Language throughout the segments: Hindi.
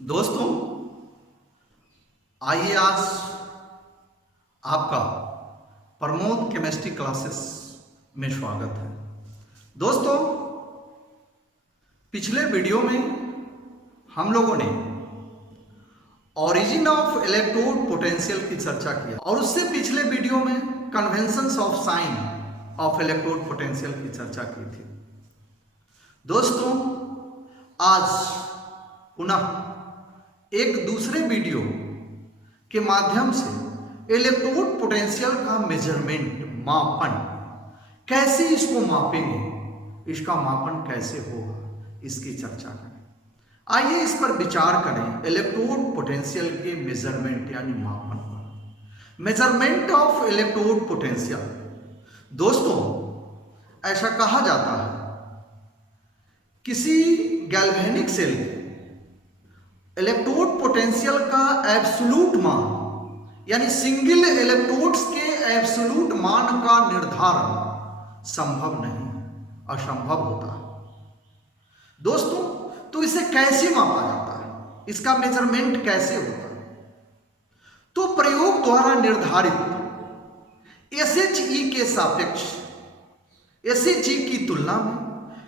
दोस्तों, आइए आज आपका प्रमोद केमिस्ट्री क्लासेस में स्वागत है। दोस्तों, पिछले वीडियो में हम लोगों ने ओरिजिन ऑफ इलेक्ट्रोड पोटेंशियल की चर्चा किया और उससे पिछले वीडियो में conventions of sine of electrode potential की चर्चा की थी। दोस्तों, आज पुनः एक दूसरे वीडियो के माध्यम से इलेक्ट्रोड पोटेंशियल का मेजरमेंट, मापन, कैसे इसको मापेंगे, इसका मापन कैसे होगा, इसकी चर्चा करें। आइए इस पर विचार करें। इलेक्ट्रोड पोटेंशियल के मेजरमेंट यानी मापन पर। Measurement of electrode potential. दोस्तों, ऐसा कहा जाता है किसी गैल्वेनिक सेल के इलेक्ट्रोड पोटेंशियल का एब्सोल्यूट मान यानी सिंगल इलेक्ट्रोड्स के एब्सोल्यूट मान का निर्धारण संभव नहीं, असंभव होता है। दोस्तों, तो इसे कैसे मापा जाता है, इसका मेजरमेंट कैसे होता है? तो प्रयोग द्वारा निर्धारित SHE के सापेक्ष SHE की तुलना में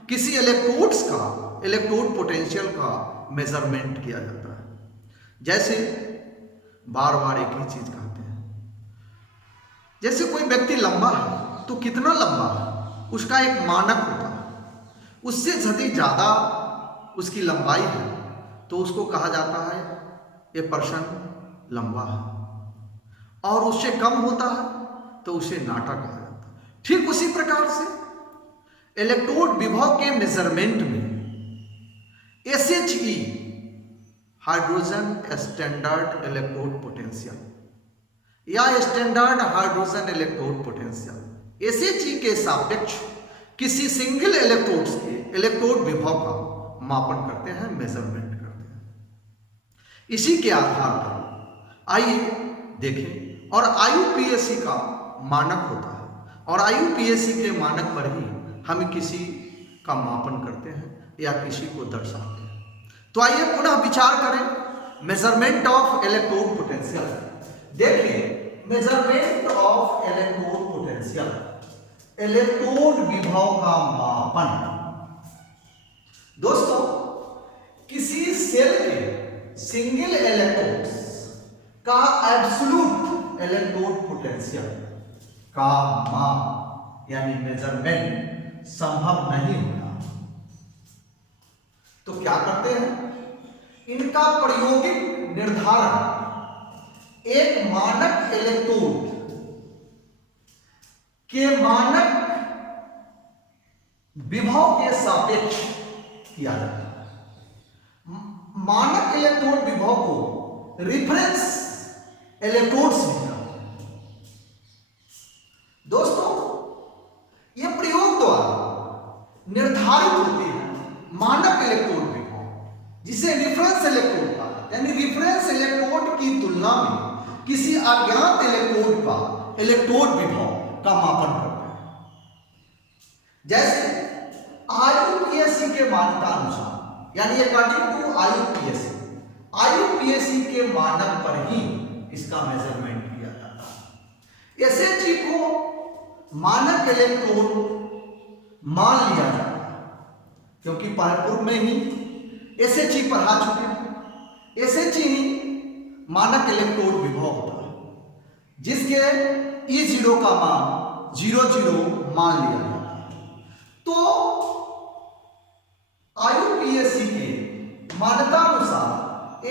किसी इलेक्ट्रोड्स का इलेक्ट्रोड पोटेंशियल का मेजरमेंट किया जाता है। जैसे बार बार एक ही चीज कहते हैं, जैसे कोई व्यक्ति लंबा है तो कितना लंबा है उसका एक मानक होता है। उससे यदि ज्यादा उसकी लंबाई है तो उसको कहा जाता है ये पर्सन लंबा है, और उससे कम होता है तो उसे नाटा कहा जाता है। ठीक उसी प्रकार से इलेक्ट्रोड विभव के मेजरमेंट में SHE, hydrogen standard electrode potential या standard hydrogen electrode potential, SHE के सापेक्ष किसी सिंगल इलेक्ट्रोड्स के इलेक्ट्रोड विभव का मापन करते हैं, मेजरमेंट करते हैं। इसी के आधार पर आइए देखें, और IUPAC का मानक होता है और IUPAC के मानक पर ही हम किसी का मापन करते हैं या किसी को दर्शाते हैं। तो आइए पुनः विचार करें मेजरमेंट ऑफ इलेक्ट्रोड पोटेंशियल। देखिए, measurement of electrode potential, electrode विभव का मापन। दोस्तों, किसी सेल के सिंगल इलेक्ट्रोड्स का एब्सोल्यूट इलेक्ट्रोड पोटेंशियल का माप यानी मेजरमेंट संभव नहीं होता। तो क्या करते हैं, इनका प्रायोगिक निर्धारण एक मानक इलेक्ट्रोड के मानक विभव के सापेक्ष किया जाता है। मानक इलेक्ट्रोड विभव को रिफरेंस इलेक्ट्रोड्स भी कहते हैं। दोस्तों, यह प्रयोग द्वारा निर्धारित होती है मानक इलेक्ट्रोड विभव, जिसे रिफरेंस इलेक्ट्रोड कहा जाता है। यानी रिफरेंस इलेक्ट्रोड की तुलना में किसी अज्ञात इलेक्ट्रोड का इलेक्ट्रोड विभव का मापन करते हैं। जैसे IUPAC के मान्यता अनुसार, यानी अकॉर्डिंग टू IUPAC के मानक पर ही इसका मेजरमेंट किया जाता है। SHE को मानक इलेक्ट्रोड मान लिया जाता है क्योंकि पूर्व में ही SHE पढ़ा चुके हैं। SHE ही मानक इलेक्ट्रोड विभव होता है जिसके E0 का मान 00 मान लिया जाता है। तो IUPAC के मान्यता अनुसार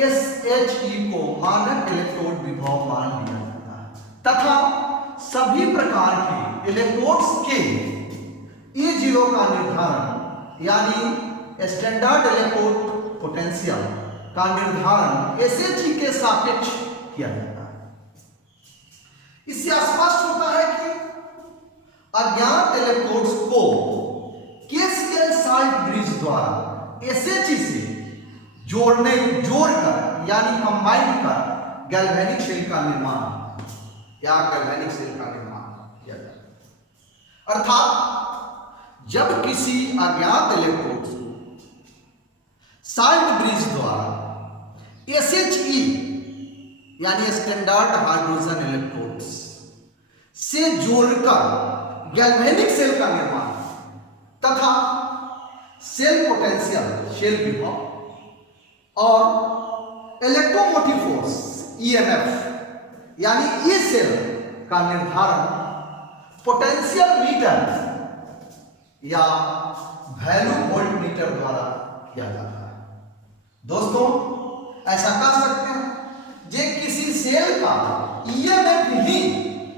SHE को मानक इलेक्ट्रोड विभव मान लिया जाता है तथा सभी प्रकार के इलेक्ट्रोड्स के E0 का निर्धारण यानी स्टैंडर्ड इलेक्ट्रोड पोटेंशियल का निर्धारण SHE के सापेक्ष किया जाता है। इससे स्पष्ट होता है कि अज्ञात इलेक्ट्रोड्स को KCl साल्ट ब्रिज द्वारा SHE से जोड़कर यानी कंबाइन कर गैल्वेनिक सेल का निर्माण या गैल्वेनिक सेल का निर्माण किया जाता है। अर्थात जब किसी अज्ञात इलेक्ट्रोड्स को साल्ट ब्रिज द्वारा यानी स्टैंडर्ड हाइड्रोजन इलेक्ट्रोड्स से जोड़कर गैल्वेनिक सेल का निर्माण तथा सेल पोटेंशियल, शेल विभव और इलेक्ट्रोमोटिव फोर्स ईएमएफ यानी ई सेल का निर्धारण पोटेंशियल मीटर या वैल्यू वोल्ट मीटर द्वारा किया जाता है। दोस्तों ऐसा कह सकते हैं जे किसी सेल का ईएमएफ ही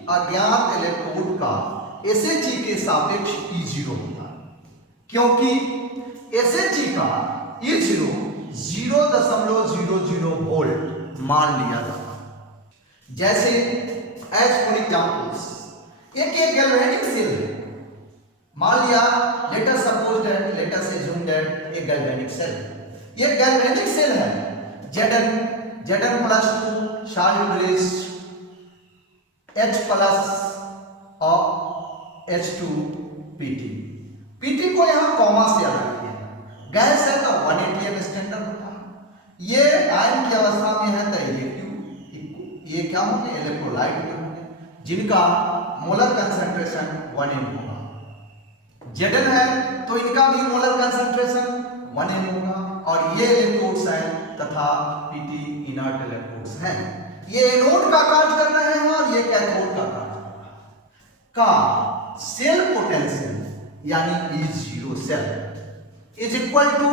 अज्ञात इलेक्ट्रोड का एसएचजी के सापेक्ष E0 होता है, क्योंकि एसएचजी का E0 0.00 वोल्ट मान लिया जाता है। जैसे एज फॉर एग्जांपल्स एक गैल्वेनिक सेल है, मान लिया late us suppose that, let us assume that एक गैल्वेनिक सेल, ये गैल्वेनिक सेल है Zn plus 2 solid rest H plus और H2 PT को यहाँ कॉमा से याद रखिए। गैस है तो 180 एम स्टैंडर्ड होता है, ये आयन की अवस्था में है तो ये क्या होंगे, इलेक्ट्रोलाइट के होंगे जिनका मोलर कंसंट्रेशन 1 m होगा। Zn है तो इनका भी मोलर कंसंट्रेशन 1 m होगा और ये इलेक्ट्रोड्स हैं तथा PT इनर्ट इलेक्ट्रोड्स हैं। ये एनोड का कार्य कर रहे हैं और ये कैथोड का कार्य कर रहा है। का सेल पोटेंशियल यानी E0 cell is equal to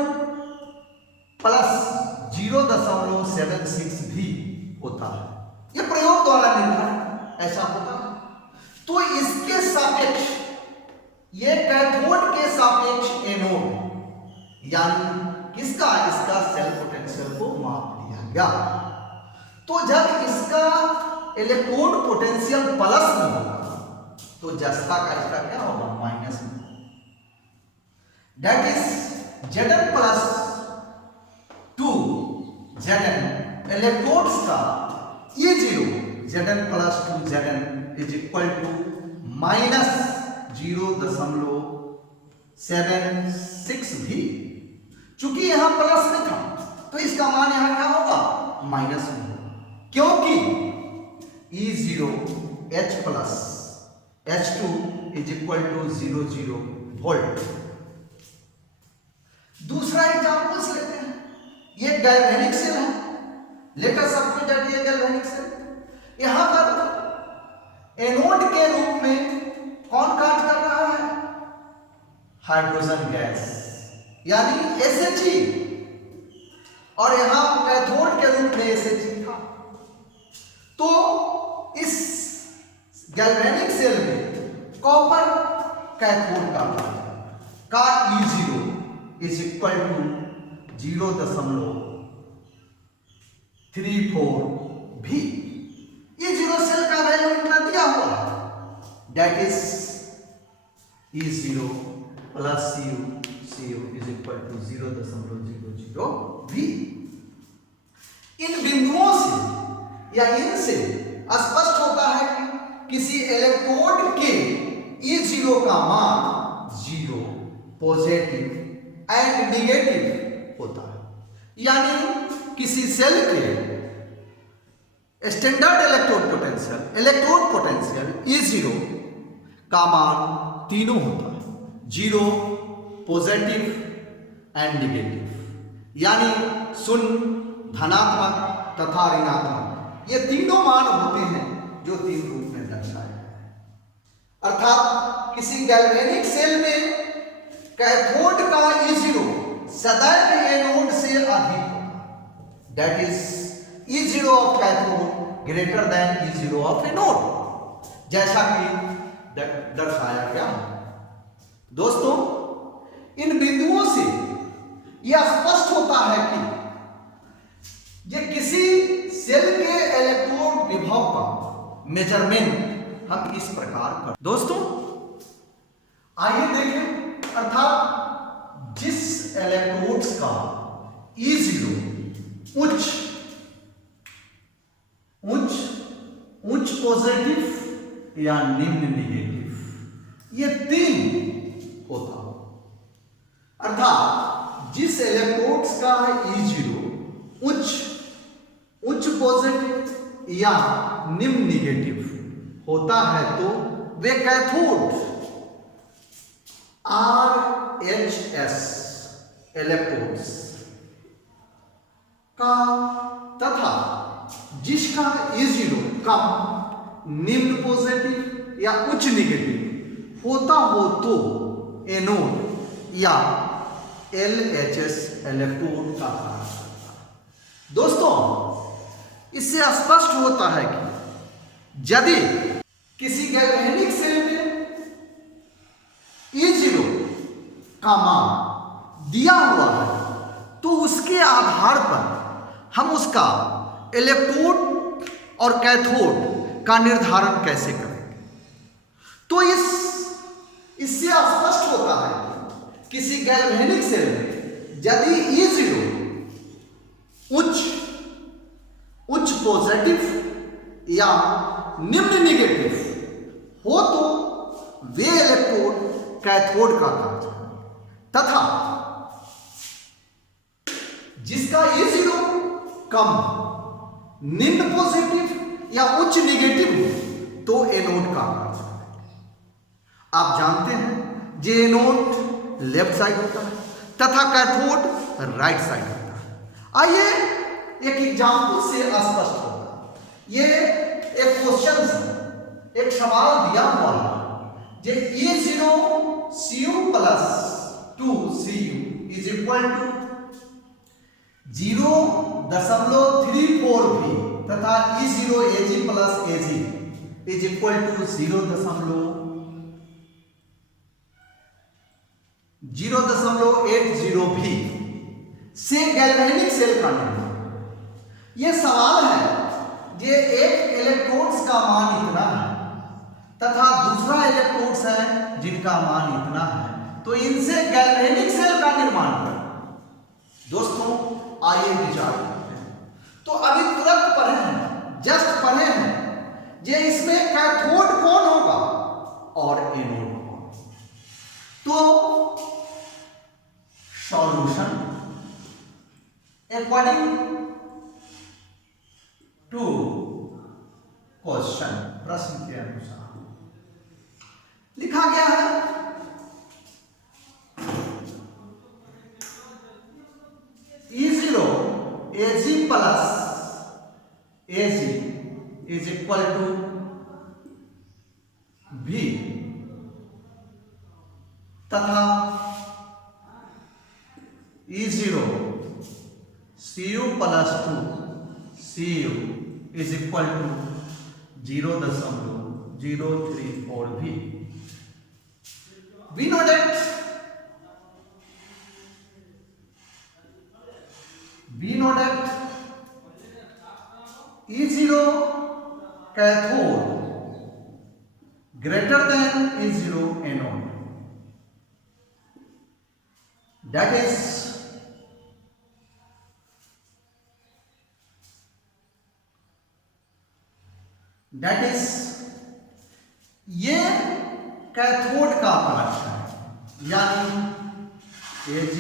plus 0.76 V होता है। ये प्रयोग द्वारा निर्धारित ऐसा होता है। तो इसके सापेक्ष ये कैथोड के सापेक्ष एनोड यानी किसका, इसका सेल पोटेंशियल को माप लिया गया। तो जब इसका इलेक्ट्रोड पोटेंशियल प्लस में होगा तो जस्ता का इसका क्या होगा, माइनस में। That is Zn plus 2 Zn electrodes का E0 Zn plus 2 Zn is equal to minus 0.76 V, चूंकि यहां प्लस में था तो इसका मान यहां क्या होगा, माइनस में होगा, क्योंकि E0 H plus H2 is equal to 00 volt. दूसरा एग्जांपल्स लेते हैं, ये गैल्वेनिक सेल है, लेट अस सपोज दैट ये गैल्वेनिक सेल, यहां पर एनोड के रूप में कौन कार्य कर रहा है, हाइड्रोजन गैस यानी SHE, और यहां कैथोड के रूप में SHE था। तो इस गैल्वेनिक सेल में कॉपर कैथोड का E0 इज इक्वल टू 0.34 भी। E0 सेल का वैल्यू इतना दिया हुआ है, that is E0 plus CU is equal to 0.00 V. इन बिंदुओं से या इनसे स्पष्ट होता है कि किसी इलेक्ट्रोड के E0 का मान 0, पॉजिटिव एंड निगेटिव होता है, यानी किसी सेल के स्टैंडर्ड इलेक्ट्रोड पोटेंशियल E0 का मान तीनों होता है, 0, पॉजिटिव एंड निगेटिव, यानी शून्य, धनात्मक तथा ऋणात्मक, ये तीनों मान होते हैं जो तीन रूप में दर्शाए गए। अर्थात किसी गैल्वेनिक सेल में कैथोड का E0 सदैव एनोड से अधिक होगा, that is E0 of cathode greater than E0 of anode, जैसा कि दर्शाया गया है। दोस्तों इन बिंदुओं से यह स्पष्ट होता है कि ये किसी सेल के इलेक्ट्रोड विभव का मेजरमेंट हम इस प्रकार कर। दोस्तों आइए देखें, अर्थात जिस इलेक्ट्रोड्स का E0 उच्च पॉजिटिव या निम्न निगेटिव, ये तीन होता है। अर्थात जिस इलेक्ट्रोड्स का E0 उच्च पॉजिटिव या निम्न निगेटिव होता है तो वे कैथोड RHS इलेक्ट्रोड्स का तथा जिसका E0 कम निम्न पॉजिटिव या उच्च निगेटिव होता हो तो एनोड या LHS इलेक्ट्रोड का कार्य करता है। दोस्तों, इससे स्पष्ट होता है कि यदि किसी गैल्वेनिक सेल में E0 का मान दिया हुआ है तो उसके आधार पर हम उसका इलेक्ट्रोड और कैथोड का निर्धारण कैसे करेंगे। तो इससे स्पष्ट होता है कि किसी गैल्वेनिक सेल में यदि E0 उच्च पॉजिटिव या निम्न निगेटिव हो तो वे इलेक्ट्रोड कैथोड का कार्य करेंगे तथा जिसका E0 कम निम्न पॉजिटिव या उच्च निगेटिव हो तो एनोड का कार्य करेंगे। आप जानते हैं जे एनोड लेफ्ट साइड होता है तथा कैथोड राइट साइड होता है। आइए एक एग्जाम्पल से स्पष्ट होता है। ये एक क्वेश्चन है, एक सवाल दिया हुआ है जे E0 Cu plus 2 Cu is equal to 0.34 V तथा E0 Ag plus Ag is equal to 0.80 V से गैल्वेनिक सेल का निर्माण। यह सवाल है ये एक इलेक्ट्रोड्स का मान इतना है तथा दूसरा इलेक्ट्रोड्स है जिनका मान इतना है, तो इनसे गैल्वेनिक सेल का निर्माण कर। दोस्तों, आइए विचार करते हैं। तो अभी तुरंत पढ़े हैं, जस्ट पढ़े हैं ये इसमें कैथोड कौन होगा और एनोड कौन। तो सॉल्यूशन अकॉर्डिंग टू क्वेश्चन, प्रश्न के अनुसार लिखा गया है E0 Ag plus Ag is equal to V तथा E0 Cu plus 2 Cu is equal to 0.034 V. We know that E0 cathode greater than E0 anode. That is ये कैथोड का पार्ट है, यानी Ag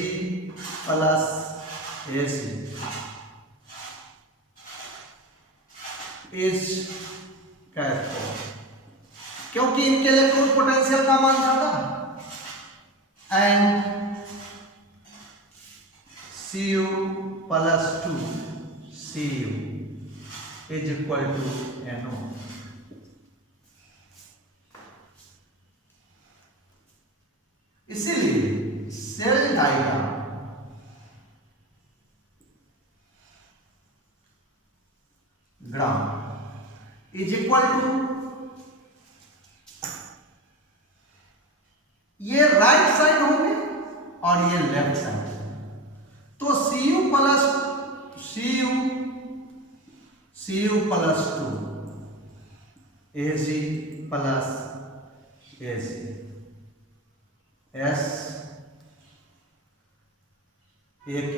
plus Ac is cathode, क्योंकि इनके इलेक्ट्रॉन पोटेंशियल का मान ज्यादा है। And Cu plus 2 Cu is equal to anode. इसीलिए cell diagram is equal to, ये राइट साइड होंगे और ये लेफ्ट साइड। तो Cu plus 2 Ag plus Ac S AQ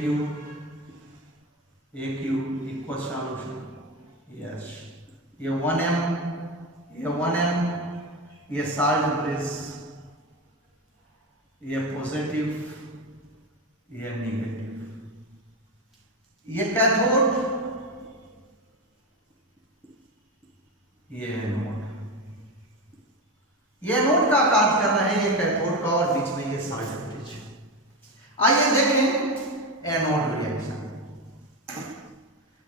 equal solution yes. ये 1m ये साल्ट ब्रिज, ये पॉजिटिव ये नेगेटिव। ये कैथोड ये एनोड, ये एनोड का कार्य कर रहे हैं, ये कैथोड का, और बीच में ये सॉल्ट ब्रिज। आइए देखें एनोड रिएक्शन।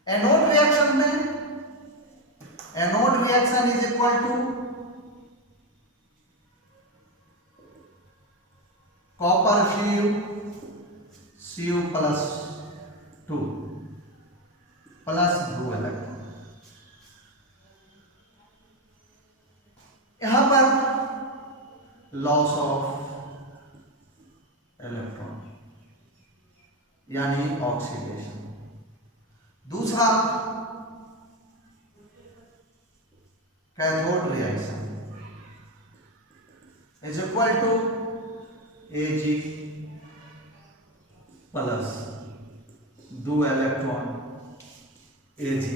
एनोड रिएक्शन में anode reaction is equal to copper Cu plus 2 plus 2 electron. यहां पर लॉस ऑफ इलेक्ट्रॉन यानी ऑक्सीडेशन। दूसरा cathode reaction is equal to Ag plus 2 electron Ag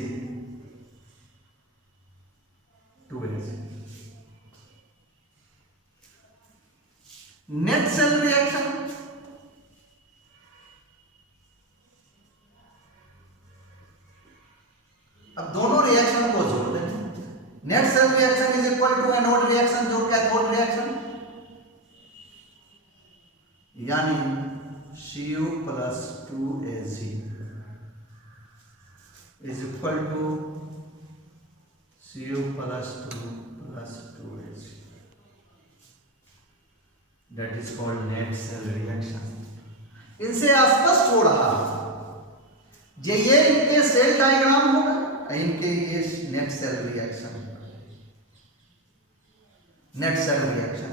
2Ag। Net cell reaction अब दोनों रिएक्शन को जोड़ दें। Net cell reaction is equal to anode reaction जोड़ कैथोड रिएक्शन, यानी Cu plus 2Ag is equal to Cu plus 2Ag, that is called net cell reaction. इनसे स्पष्ट हो रहा जे ये इनके सेल डायग्राम होगा, इनके ये net cell reaction, net cell reaction.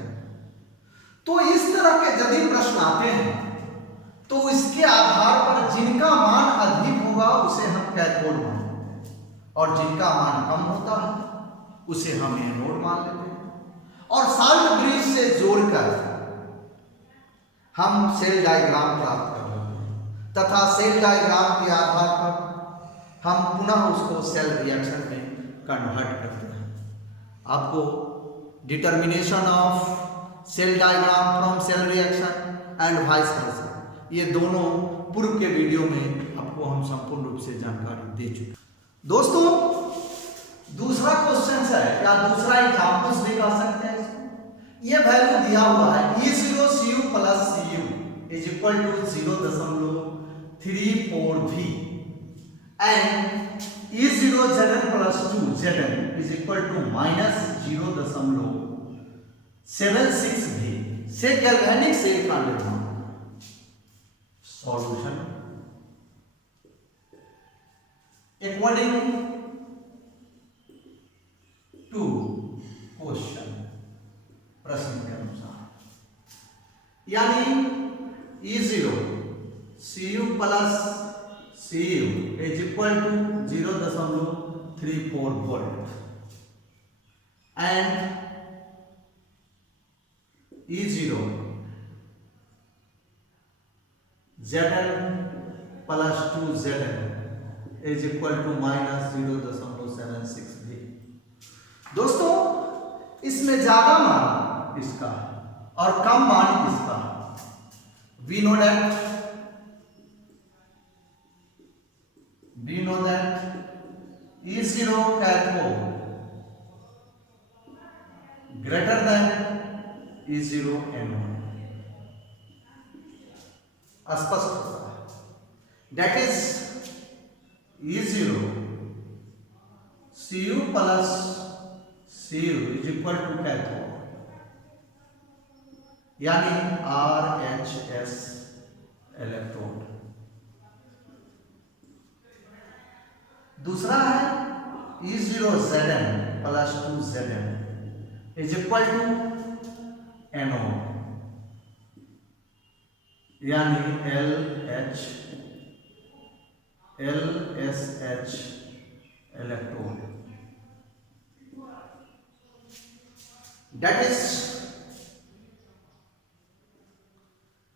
तो इस तरह के यदि प्रश्न आते हैं तो इसके आधार पर जिनका मान अधिक होगा उसे हम कैथोड मानते हैं, और जिनका मान कम होता है उसे हम एनोड मान लेते हैं, और सॉल्ट ब्रिज से जोड़कर हम सेल डायग्राम प्राप्त कर लेते हैं, तथा सेल डायग्राम के आधार पर हम पुनः उसको सेल रिएक्शन में कन्वर्ट करते हैं। आपको determination of cell diagram from cell reaction and vice versa, ये दोनों पूर्व के वीडियो में आपको हम संपूर्ण रूप से जानकारी दे चुके। दोस्तों दूसरा क्वेश्चन है, क्या दूसरा एग्जाम्पल्स भी कर सकते हैं इसको? ये वैल्यू दिया हुआ है E0 Cu plus Cu is equal to 0.34V and E0 Zn plus 2 Zn is equal to minus 0.76V से गैल्वेनिक सेल का निर्माण। सॉल्यूशन अकॉर्डिंग टू क्वेश्चन, प्रश्न के अनुसार, यानी E0 Cu plus Cu is equal to 0.34 volt and E0 Zn plus 2 Zn is equal to minus 0.76V। दोस्तों इसमें ज्यादा मान इसका है और कम मान इसका है। We know that E0 cathode greater than E0 anode, स्पष्ट होता है। That is E0 Cu plus Cu is equal to cathode, यानी RHS इलेक्ट्रोड। दूसरा है E0 Zn plus 2 Zn is equal to anode, यानी LSH इलेक्ट्रोड। दैट इज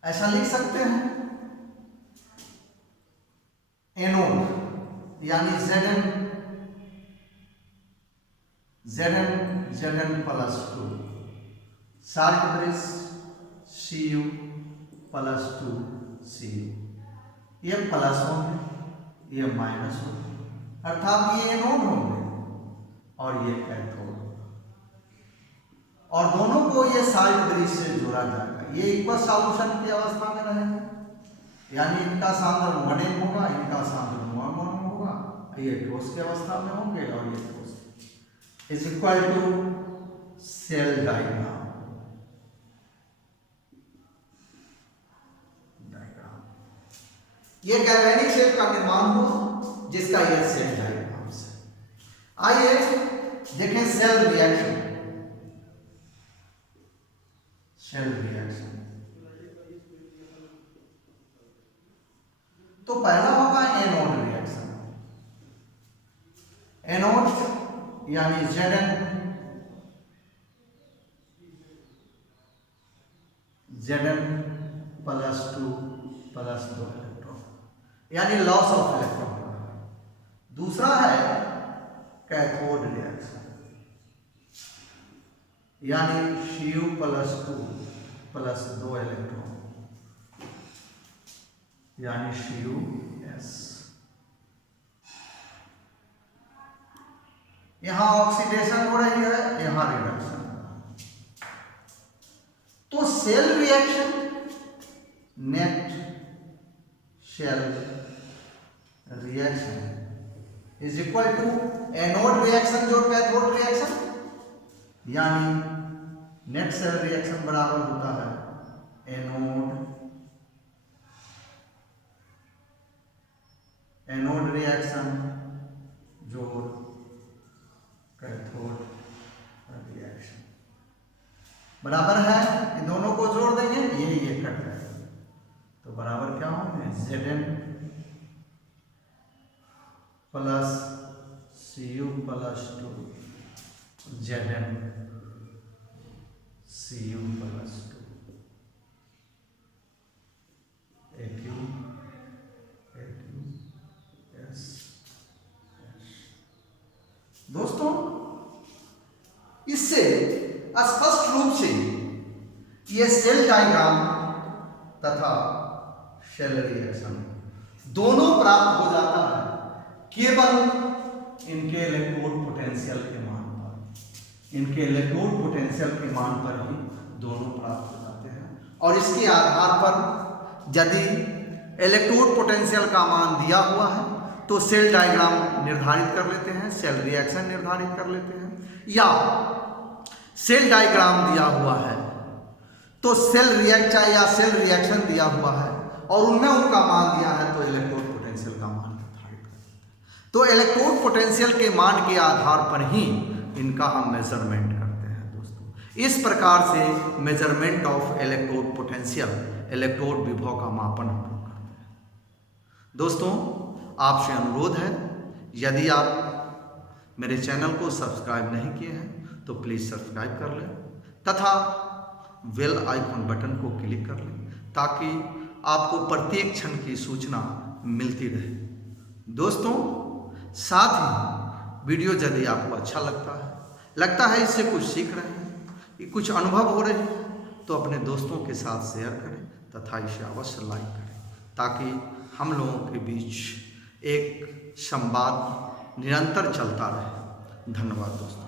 ऐसा लिख सकते हैं एनोड यानी Zn plus 2, salt bridge Cu plus 2 Cu, ये प्लस होंगे ये माइनस होंगे, अर्थात ये एनोड होंगे और ये कैथोड, और दोनों को ये साल्ट ब्रिज से जोड़ा जाएगा। ये इक्वल सॉल्यूशन की अवस्था में रहेंगे, यानी इनका सांद्रण 1m होगा, इनका सांद्रण 1m होगा, ये ठोस की अवस्था में होंगे और ये ठोस is equal to cell diagram. ये गैल्वेनिक सेल का निर्माण हुआ जिसका यह सेल डायग्राम से। आइए देखें सेल रिएक्शन। सेल रिएक्शन तो पहला होगा एनोड रिएक्शन। एनोड यानी Zn +2 + 2 इलेक्ट्रॉन, यानी लॉस ऑफ इलेक्ट्रॉन। दूसरा है कैथोड रिएक्शन, यानी Cu +2 + 2 इलेक्ट्रॉन, यानी CuS। यहां ऑक्सीडेशन हो रही है, यहां रिडक्शन। तो cell reaction, net cell reaction is equal to anode reaction जो कैथोड रिएक्शन, यानी नेट सेल रिएक्शन बराबर होता है एनोड रिएक्शन जोड़ कैथोड रिएक्शन बराबर है। इन दोनों को जोड़ देंगे, ये कट जाएगा, तो बराबर क्या होंगे Zn + Cu +2 Zn Cu +2 AQ दोस्तों, इससे स्पष्ट रूप से ये सेल डायग्राम तथा सेल रिएक्शन दोनों प्राप्त हो जाता है केवल इनके इलेक्ट्रोड पोटेंशियल के मान पर। इनके इलेक्ट्रोड पोटेंशियल के मान पर ही दोनों प्राप्त हो जाते हैं, और इसके आधार पर यदि इलेक्ट्रोड पोटेंशियल का मान दिया हुआ है तो सेल डायग्राम निर्धारित कर लेते हैं, सेल रिएक्शन निर्धारित कर लेते हैं, या सेल डायग्राम दिया हुआ है तो सेल रिएक्शन या सेल रिएक्शन दिया हुआ है और उनमें उनका मान दिया है तो इलेक्ट्रोड पोटेंशियल का मान निर्धारित कर लेते हैं। तो इलेक्ट्रोड पोटेंशियल के मान के आधार पर ही इनका हम मेजरमेंट करते हैं दोस्तों। इस प्रकार से measurement of electrode potential, electrode विभव का मापन हम लोग करते हैं। दोस्तों, आपसे अनुरोध है, यदि आप मेरे चैनल को सब्सक्राइब नहीं किए हैं तो प्लीज़ सब्सक्राइब कर लें तथा बेल आइकन बटन को क्लिक कर लें ताकि आपको प्रत्येक क्षण की सूचना मिलती रहे। दोस्तों, साथ ही वीडियो यदि आपको अच्छा लगता है इससे कुछ सीख रहे हैं, कुछ अनुभव हो रहे हैं, तो अपने दोस्तों के साथ शेयर करें तथा इसे अवश्य लाइक करें ताकि हम लोगों के बीच एक संवाद निरंतर चलता रहे। धन्यवाद दोस्तों।